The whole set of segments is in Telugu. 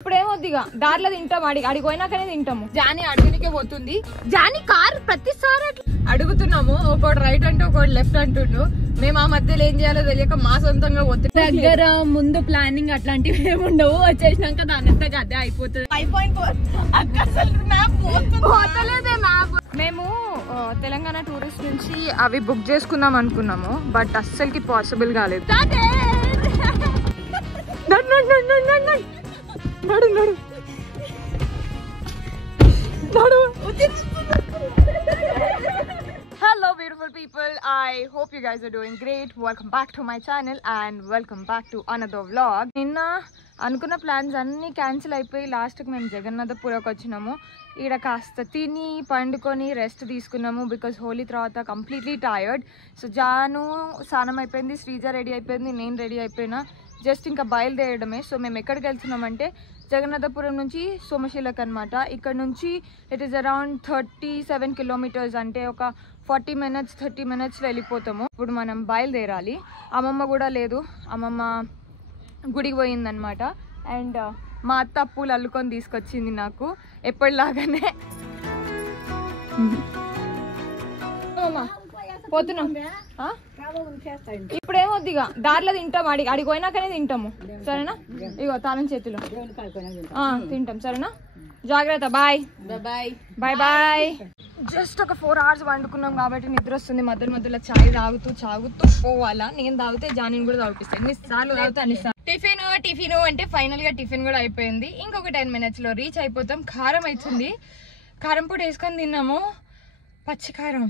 ఇప్పుడేమొద్దిగా దారిలో తింటాం, అడిగి పోయినాకనే తింటాము. జానీ అడగనికే పోతుంది. జానీ కార్ ప్రతిసారి అడుగుతున్నాము, ఒకటి రైట్ అంటే ఒకటి లెఫ్ట్ అంటుండు. మేము ఆ మధ్యలో ఏం చేయాలో తెలియక మా సొంతంగా దగ్గర ముందు ప్లానింగ్ అట్లాంటివి ఏమి ఉండవు, వచ్చేసినాక దాని అంతా అదే అయిపోతుంది. 5.4 మేము తెలంగాణ టూరిస్ట్ నుంచి అవి బుక్ చేసుకుందాం అనుకున్నాము, బట్ అస్సలకి పాసిబుల్ కాలేదు. Hello beautiful people, I hope you guys are doing great. Welcome back to my channel and welcome back to another vlog. నిన్న అనుకున్న ప్లాన్స్ అన్నీ క్యాన్సిల్ అయిపోయి లాస్ట్కి మేము జగన్నాథపురంకి వచ్చినాము. ఈడ కాస్త తిని పండుకొని రెస్ట్ తీసుకున్నాము బికాజ్ హోలీ తర్వాత కంప్లీట్లీ టైర్డ్. సో జాను స్నానం అయిపోయింది, శ్రీజ రెడీ అయిపోయింది, నేను రెడీ అయిపోయినా, జస్ట్ ఇంకా బయలుదేరడమే. సో మేము ఎక్కడికి వెళ్తున్నామంటే జగన్నాథపురం నుంచి సోమశిలకు అనమాట. ఇక్కడ నుంచి ఇట్ ఈస్ అరౌండ్ 37 కిలోమీటర్స్, అంటే ఒక 40 minutes 30 minutes వెళ్ళిపోతాము. ఇప్పుడు మనం బయలుదేరాలి. అమ్మమ్మ కూడా లేదు, అమ్మమ్మ గుడికి పోయిందనమాట. అండ్ మా అత్త పూలు అల్లుకొని తీసుకొచ్చింది నాకు ఎప్పటిలాగానే. పోతున్నాం. ఇప్పుడేమొద్దిగా దారిలో తింటాం, అడిగి పోయినాకనే తింటాము, సరేనా? ఇగో తాళం చేతిలో తింటాం, సరేనా? జాగ్రత్త. Bye bye bye bye. Just ఒక 4 hours వండుకున్నాం కాబట్టి నిద్ర వస్తుంది. మధ్యలో చాయ్ తాగుతూ పోవాలా. నేను తాగితే జానీని కూడా తాగిపిస్తాను. ఎన్నిసార్లు తాగితే అన్నిసార్లు. టిఫిన్ అంటే ఫైనల్ గా టిఫిన్ కూడా అయిపోయింది. ఇంకొక 10 minutes లో రీచ్ అయిపోతాం. కారం అవుతుంది, కారం పొడి వేసుకొని తిన్నాము, పచ్చి కారం.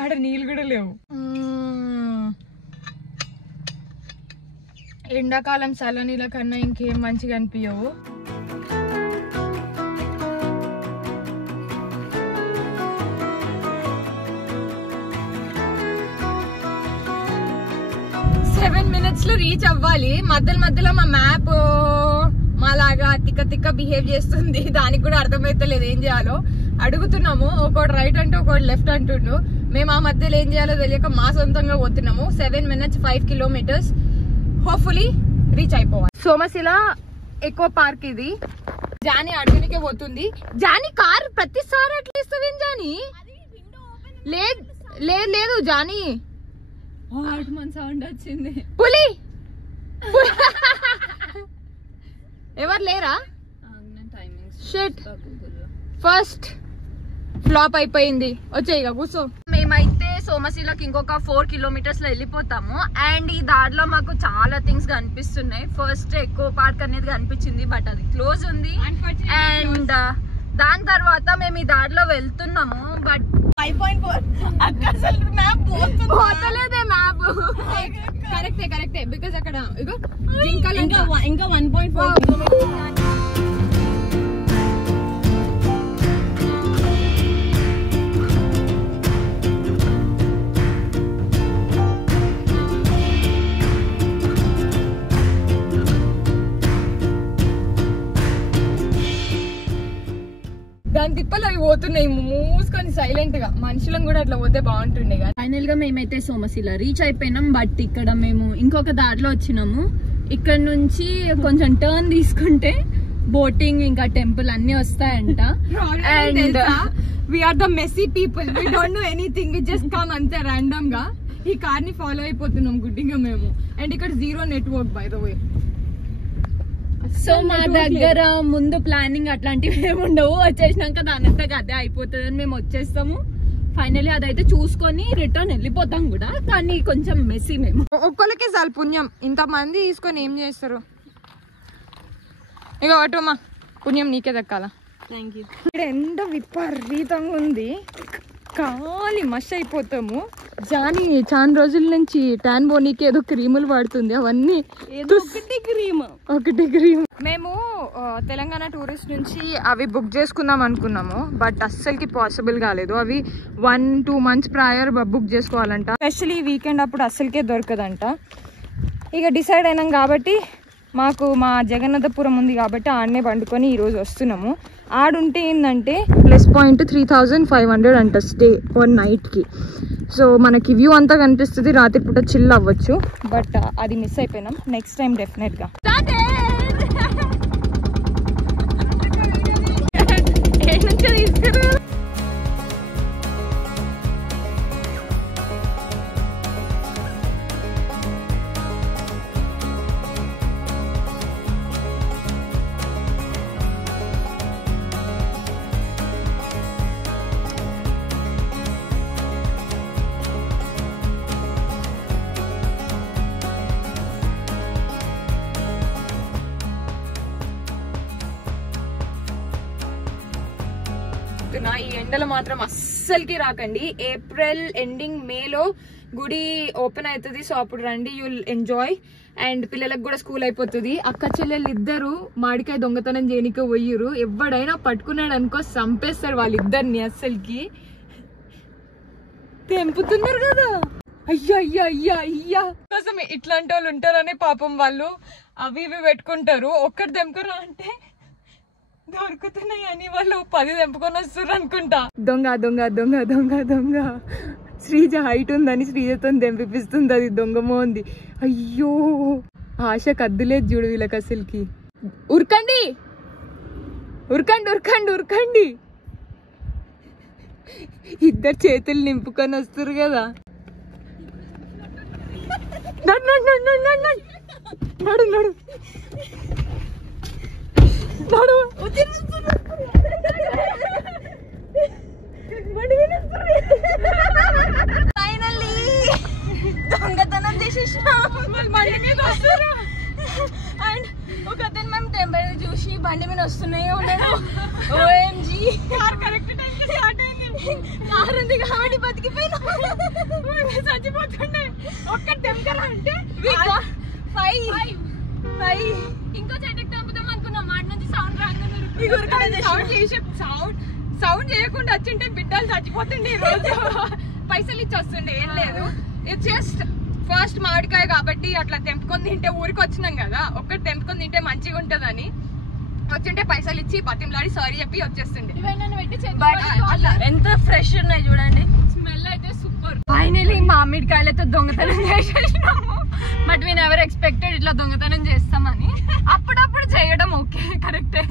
ఆడ నీళ్ళు కూడా లేవు. ఎండాకాలం చల్లనీళ్ళ కన్నా ఇంకేం మంచిగా అనిపించవు. లో రీచ్ అవ్వాలి. మధ్యలో మా మ్యాప్ మాలాగా తిక్క బిహేవ్ చేస్తుంది. దానికి కూడా అర్థమైతలేదు ఏం చేయాలో. అడుగుతున్నాము, ఒకటి రైట్ అంటే ఒకటి లెఫ్ట్ అంటుండు. మేము ఆ మధ్యలో ఏం చేయాలో తెలియక మా సొంతంగా పోతున్నాము. 7 minutes 5 kilometers. హోప్ఫుల్లీ రీచ్ అయిపోవాలి. సోమశిల ఎక్కువ పార్క్ ఇది. జానీ అడగనికే పోతుంది. జానీ కార్ ప్రతిసారి ఎట్లా ఇస్తావేం జానీ? లేదు జానీ, సౌండ్ వచ్చింది. పులి ఎవరు లేరా? షిట్, ఫస్ట్ ఫ్లాప్ అయిపోయింది. వచ్చే ఇక కూర్చో. మేమైతే సోమశిలకి ఇంకొక 4 kilometers లో వెళ్ళిపోతాము. అండ్ ఈ దారిలో మాకు చాలా థింగ్స్ కనిపిస్తున్నాయి. ఫస్ట్ ఎక్కువ పార్క్ అనేది కనిపించింది, బట్ అది క్లోజ్ ఉంది. అండ్ దాని తర్వాత మేము ఈ దారిలో వెళ్తున్నాము, బట్ 5.4 పోతలేదే మ్యాప్. కరెక్టే బికాస్ అక్కడ ఇంకా 1.4 kilometers. దాని తిప్పలు అవి పోతున్నాయి మూసుకొని సైలెంట్ గా. మనుషులను కూడా అట్లా పోతే బాగుంటుండే. ఫైనల్ గా మేమైతే సోమశిల రీచ్ అయిపోయినాం. బట్ ఇక్కడ మేము ఇంకొక దారిలో వచ్చినాము. ఇక్కడ నుంచి కొంచెం టర్న్ తీసుకుంటే బోటింగ్ ఇంకా టెంపుల్ అన్ని వస్తాయంట. And we are the messy people, we don't know anything, we just come అంతే ర్యాండమ్ గా. ఈ కార్ ని ఫాలో అయిపోతున్నాం గుడ్డిగా మేము. అండ్ ఇక్కడ 0 network by the way. So మా దగ్గర ముందు ప్లానింగ్ అట్లాంటివి ఏమి ఉండవు, వచ్చేసినాక దాని అంతా అదే అయిపోతుంది అని మేము వచ్చేస్తాము. ఫైనల్లీ అదైతే చూసుకొని రిటర్న్ వెళ్ళిపోతాం కూడా, కానీ కొంచెం మెస్సీ. మేము ఒక్కరికే చాలు పుణ్యం, ఇంతమంది తీసుకొని ఏం చేస్తారు? ఇక అటోమా పుణ్యం నీకే దక్కాల. Thank you. ఇక్కడ ఎండ విపరీతంగా ఉంది, కాలి మష్ అయిపోతాము. జానీ చాలా రోజుల నుంచి ట్యాన్ బోనీకి ఏదో క్రీములు వాడుతుంది, అవన్నీ ఒకటి క్రీమ్. మేము తెలంగాణ టూరిస్ట్ నుంచి అవి బుక్ చేసుకుందాం అనుకున్నాము, బట్ అస్సలకి పాసిబుల్ కాలేదు. అవి 1-2 months ప్రయర్ బుక్ చేసుకోవాలంట. స్పెషల్లీ వీకెండ్ అప్పుడు అస్సలకే దొరకదంట. ఇక డిసైడ్ అయినాం కాబట్టి మాకు మా జగన్నాథపురం ఉంది కాబట్టి ఆడనే పండుకొని ఈరోజు వస్తున్నాము. ఆడుంటే ఏంటంటే ప్లస్ పాయింట్ 3500 అంట స్టే 1 nightకి. సో మనకి వ్యూ అంతా కనిపిస్తుంది, రాత్రిపూట చిల్ అవ్వచ్చు. బట్ అది మిస్ అయిపోయినాం, నెక్స్ట్ టైం డెఫినెట్గా. చెప్తున్నా, ఈ ఎండలు మాత్రం అస్సలకి రాకండి. ఏప్రిల్ ఎండింగ్ మేలో గుడి ఓపెన్ అవుతుంది, సో అప్పుడు రండి, యుల్ ఎంజాయ్. అండ్ పిల్లలకు కూడా స్కూల్ అయిపోతుంది. అక్క చెల్లెళ్ళు ఇద్దరు మామిడికాయ దొంగతనం చేయనిక పోయిరు. ఎవడైనా పట్టుకున్నాడు అనుకో చంపేస్తారు వాళ్ళిద్దరిని. అస్సలకి తెంపుతున్నారు కదా, అయ్యా అయ్యా అయ్యా అయ్యా కోసం ఇట్లాంటి వాళ్ళు ఉంటారనే పాపం వాళ్ళు అవి ఇవి పెట్టుకుంటారు. ఒక్కటి తెంపుకురా అంటే దొరుకుతున్నాయి అని వాళ్ళు 10 తెంపుకొని వస్తారు అనుకుంటా. దొంగ దొంగ దొంగ దొంగ దొంగ. శ్రీజ హైట్ ఉందని శ్రీజతో తెంపిస్తుంది, అది దొంగమో ఉంది. అయ్యో ఆశ కద్దులేదు చూడు వీళ్ళకి అసలుకి. ఉరకండి ఉరకండి ఉరకండి ఉరకండి. ఇద్దరు చేతులు నింపుకొని వస్తారు కదా. నడు నడు నడు నడు నడు నడు నడు. ఫైనల్లీ దొంగతనం చేసేసినాం. అండ్ ఒక అతను మేము టెంపర్ చూసి బండి మీద వస్తున్నాయి ఉన్నాడు. ఓఎంజీ కరెక్ట్ టైంకి స్టార్ట్ అయింది. కారు ఉంది కాబట్టి బతికిపోయినా, చచ్చిపోతుండే. ఒక్క టెంపర్ అంటే 5 ఇంకో చెట్టుకి తెంపుదాం అనుకున్నాం, మాట నుంచి సౌండ్ సౌండ్ చేయకుండా వచ్చింటే బిడ్డలు చచ్చిపోతుండే. ఈ రోజు పైసలు ఇచ్చి వస్తుండే, ఏం లేదు. ఇట్స్ జస్ట్ ఫస్ట్ మామిడికాయ కాబట్టి అట్లా తెంపుకొని తింటే, ఊరికి వచ్చినాం కదా, ఒక్కటి తెంపుకొని తింటే మంచిగా ఉంటదని వచ్చింటే పైసలు ఇచ్చి బతిమలాడి సారీ చెప్పి వచ్చేస్తుండే. ఎంత ఫ్రెష్ ఉన్నాయి చూడండి, స్మెల్ అయితే సూపర్. ఫైనలీ మామిడికాయలతో దొంగతనం చేసేసినాము. బట్ వీ నెవర్ ఎక్స్పెక్టెడ్ ఇట్లా దొంగతనం చేస్తామని. అప్పుడప్పుడు చేయడం ఓకే, కరెక్టే.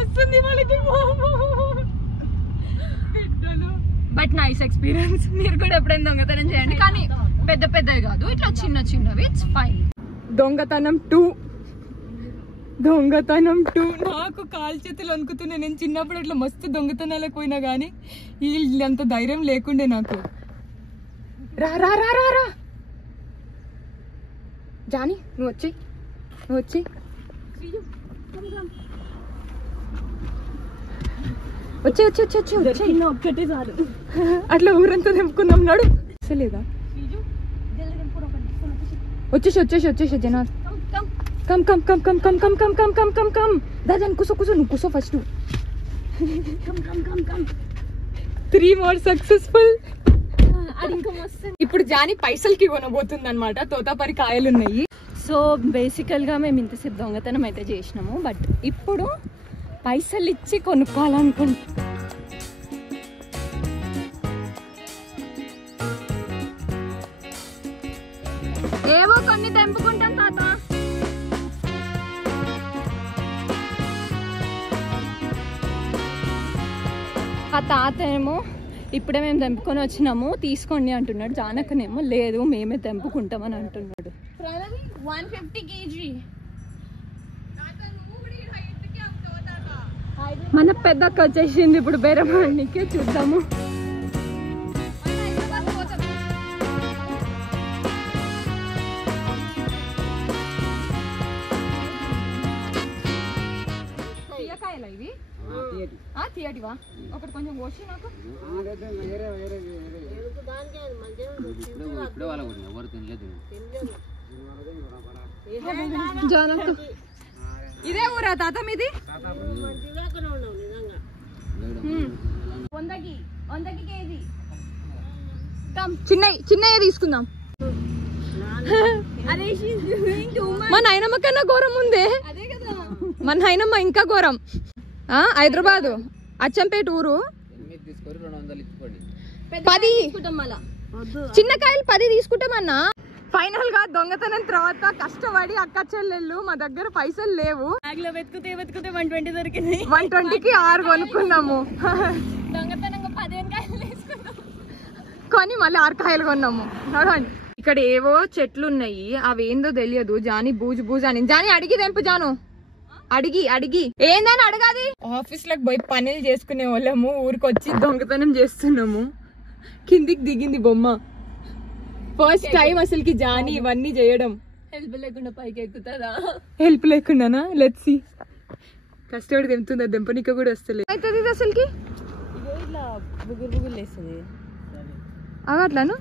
వస్తుంది వాళ్ళకి, బట్ నైస్ ఎక్స్పీరియన్స్. మీరు కూడా ఎప్పుడైనా దొంగతనం చేయండి, కానీ పెద్ద పెద్దవి కాదు, ఇట్లా చిన్న చిన్నవి. It's fine. దొంగతనం 2 నాకు కాలు చేతులు అనుకుతున్నాయి. నేను చిన్నప్పుడు అట్లా మస్తు దొంగతనాలకు పోయినా కానీ వీళ్ళంత ధైర్యం లేకుండే నాకు. రా రా రా రా రా జానీ, నువ్వు వచ్చి వచ్చి వచ్చి వచ్చి వచ్చి వచ్చి ఒక్కటి చాలు. అట్లా ఊరంతా తెంపుకుందాం. నాడు లేదా వచ్చేసి జనా. Come come come come come come come come come come come దాని కూసో నువ్వు కూసో ఫస్ట్. 3 more successful. ఇప్పుడు జానీ పైసలకి కొనబోతుంది అనమాట. తోతాపరి కాయలు ఉన్నాయి. సో బేసికల్ గా మేము ఇంతసేపు దొంగతనం అయితే చేసినాము, బట్ ఇప్పుడు పైసలు ఇచ్చి కొనుక్కోవాలనుకుంటున్నాం. ఏవో కొన్ని తెంపుకుంటాం తాత. ఆ తాత ఏమో ఇప్పుడే మేము తెంపుకొని వచ్చినాము తీసుకోండి అంటున్నాడు. జానకనేమో లేదు మేమే తెంపుకుంటామని అంటున్నాడు. 150 kg. మన పెద్దక్క వచ్చేసింది ఇప్పుడు బేరమానికి. చూద్దాము. ఇవి తీయటివా? ఒకటి కొంచెం పోసి నాకు. ఇదే ఊరా తాత మీది? 100 kg. చిన్నయ్య తీసుకుందాం. మా నాయనమ్మ కన్నా ఘోరం ఉందే. మన నాయనమ్మ ఇంకా ఘోరం. హైదరాబాదు అచ్చంపేట ఊరు. 10 చిన్న కాయలు 10 తీసుకుంటామన్నా. ఫైనల్ గా దొంగతనం తర్వాత కష్టపడి అక్క చెల్లెళ్ళు మా దగ్గర పైసలు లేవు. వెతుకుతే 120 దొరికింది. 120కి 6 కొనుక్కున్నాము. దొంగతనంగా 15 కాయలు తీసుకున్నాము, కొని మళ్ళీ 6 కాయలు కొన్నాము. నడవండి. ఇక్కడ ఏవో చెట్లు ఉన్నాయి, అవి ఏందో తెలియదు. జానీ బూజు అని. జానీ అడిగి తెంపు. జాను అడిగి ఏందని అడగాది. ఆఫీస్ లకు పోయి పనులు చేసుకునే వాళ్ళము ఊరికి వచ్చి దొంగతనం చేస్తున్నాము. కిందికి దిగింది బొమ్మ. ఫస్ట్ టైం అసలుకి జానీ ఇవన్నీ చేయడం. హెల్ప్ లేకుండా పైకి ఎక్కుతుందా? హెల్ప్ లేకుండానా? Let's see. కష్టపడి తెంపుతుంది దెంపనిక కూడా వస్తలేదు అవుతుంది ఇది అసలుకి ఇట్లా బుగురు బుగులు వేస్తుంది అట్లాను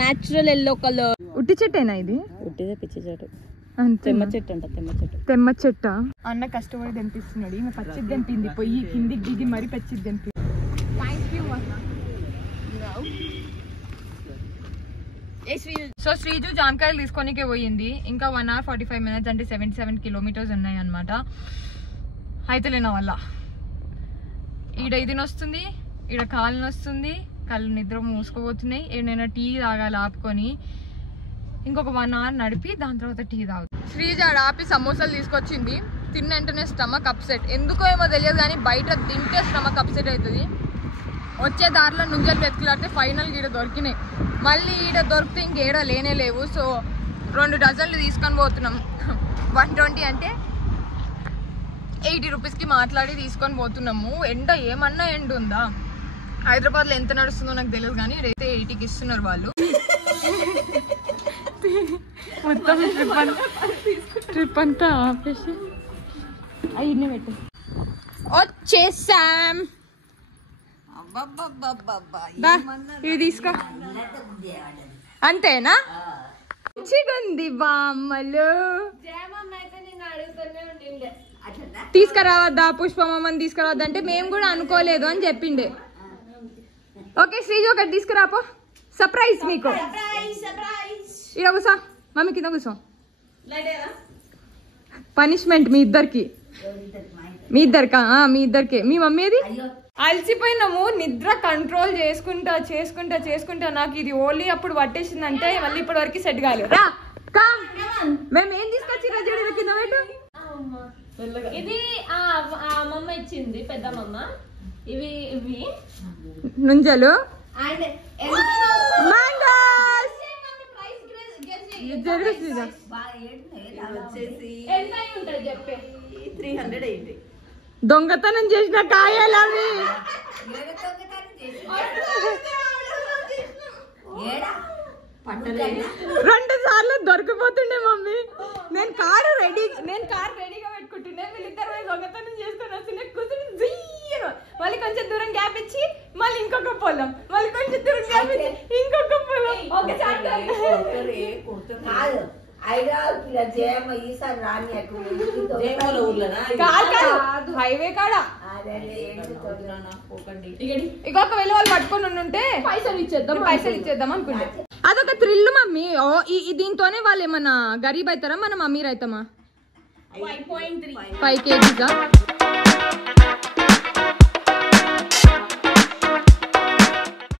న్యాచురల్ ఎల్లో కలర్ ఉట్టి చెట్టేనా ఇది ఉట్టిదే పిచ్చి చెట్టు అంతే తెమ్మ చెట్టు అంట తెమ్మ చెట్ట అన్న కష్టపడి తెంపిస్తున్నాడు ఈమె పచ్చిది తెంపింది పొయ్యి కిందికి దిగి మరీ పచ్చిది తెంపి సో శ్రీజు జామకాయలు తీసుకొనికే పోయింది ఇంకా 1 hour 45 minutes అంటే 77 kilometers ఉన్నాయి అనమాట అయితే లేన వల్ల ఈడ ఇది నొస్తుంది ఈడ కాలు నొస్తుంది కళ్ళు నిద్ర మూసుకోబోతున్నాయి ఏదైనా టీ తాగాలి ఆపుకొని ఇంకొక 1 hour నడిపి దాని తర్వాత టీ తాగుతుంది శ్రీజ ఆడ ఆపి సమోసాలు తీసుకొచ్చింది తిన్న వెంటనే స్టమక్ అప్సెట్ ఎందుకో ఏమో తెలియదు కానీ బయట తింటే స్టమక్ అప్సెట్ అవుతుంది వచ్చే దారిలో నుంజలు వెతుకులాడితే ఫైనల్ ఈడ దొరికినాయి మళ్ళీ ఈడ దొరికితే ఇంకేడ లేనే లేవు సో 2 డజన్లు తీసుకొని పోతున్నాం 120 అంటే 80 రూపీస్కి మాట్లాడి తీసుకొని పోతున్నాము ఎండ ఏమన్నా ఎండ ఉందా హైదరాబాద్లో ఎంత నడుస్తుందో నాకు తెలియదు కానీ రేతే 80కి ఇస్తున్నారు వాళ్ళు మొత్తం ట్రిప్ అంతా ఆపేసి అయ్యి పెట్టు వచ్చేసాం ఇవి తీసుకో అంతేనా మంచిగుంది బామ్మలు తీసుకురావద్దా పుష్పమ్మని తీసుకురావద్దా అంటే మేము కూడా అనుకోలేదు అని చెప్పిండే ఓకే శ్రీజు ఒకటి తీసుకురాపో సర్ప్రైజ్ మీకు ఇక కూసో మమ్మీ కింద కూసో పనిష్మెంట్ మీ ఇద్దరికి మీ ఇద్దరికే మీ మమ్మీది అలసిపోయినాము నిద్ర కంట్రోల్ చేసుకుంటా నాకు ఇది ఓన్లీ అప్పుడు పట్టేసిందంటే మళ్ళీ ఇప్పటి వరకు సెట్ కాలేదు మేము ఏం తీసుకొచ్చి కింద పెట్టు ఇది అమ్మమ్మ ఇచ్చింది పెద్దమ్మమ్మ ఇవి నుంజలు చెప్పే 300 అయింది దొంగతనం చేసిన కాయలు అవి 2 సార్లు దొరికిపోతుండే మమ్మీ నేను కారు రెడీగా పెట్టుకుంటుండే వీళ్ళిద్దరు దొంగతనం చేసుకొని వస్తుండే కూర్చుని మళ్ళీ కొంచెం దూరం గ్యాప్ ఇచ్చి మళ్ళీ ఇంకొక పొలం మళ్ళీ కొంచెం దూరం గ్యాప్ ఇచ్చి ఇంకొక పొలం హైవే కాడ ఒకవేళ వాళ్ళు పట్టుకొని ఉంటే పైసలు ఇచ్చేద్దాం అనుకుంటే అదొక థ్రిల్ మమ్మీ దీంతోనే వాళ్ళు ఏమన్నా గరీబ్ అవుతారా మనం అమీర్ అవుతామా 5 kgs